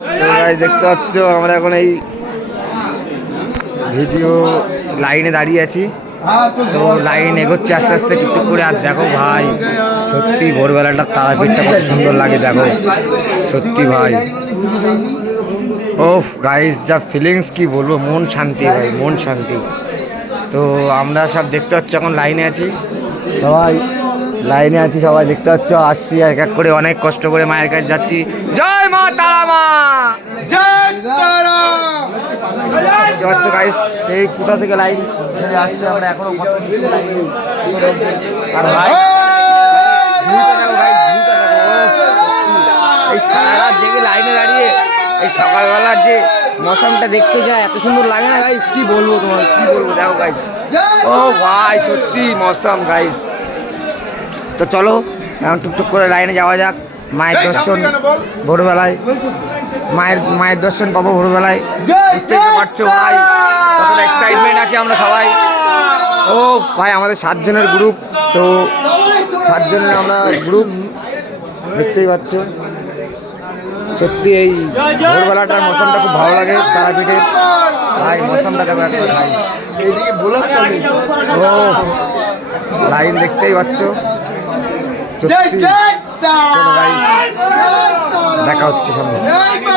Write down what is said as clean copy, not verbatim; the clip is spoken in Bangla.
দেখতে পাচ্ছ আমরা এখন এই ভিডিও লাইনে দাঁড়িয়ে আছি, তো লাইন এগোচ্ছে আস্তে আস্তে টুকটুক করে। আর দেখো ভাই, সত্যি ভোরবেলাটা তারাপীঠটা কত সুন্দর লাগে, দেখো সত্যি ভাই। ওফ গাইস, যা ফিলিংস কি বলবো, মন শান্তি ভাই, মন শান্তি। তো আমরা সব দেখতে পাচ্ছি এখন লাইনে আছি, সবাই লাইনে আছি, সবাই দেখতে পাচ্ছ আসছি এক এক করে, অনেক কষ্ট করে মায়ের কাছে যাচ্ছি। জয় মা তারা মা, জয় তারা। গাইস সেই কোথা থেকে লাইন আসছে, আমরা এখনো আর ভাই এই সারা রাত জেগে লাইনে দাঁড়িয়ে এই সকালবেলার যে মৌসুমটা দেখতে যায়, এত সুন্দর লাগে না গাইস, কি বলবো তোমার, কি বলবো। দেখো গাইস, ও ভাই সত্যি মৌসুম গাইস। তো চলো এখন টুকটুক করে লাইনে যাওয়া যাক, মায়ের দর্শন ভোরবেলায়, মায়ের দর্শন পাবো ভোরবেলায়। বুঝতে পারছো ভাই কতটা এক্সাইটমেন্ট আছে আমরা সবাই। ও ভাই আমাদের 7 জনের গ্রুপ, তো 7 জনের আমরা গ্রুপ, দেখতেই পাচ্ছ। সত্যি এই ভোরবেলাটার মৌসুমটা খুব ভালো লাগে তারাপীঠের। ভাই মৌসুমটা দেখো একবার ভাই, ও লাইন দেখতেই পাচ্ছ সত্যি। চলো গাইস, দেখা হচ্ছে সামনে।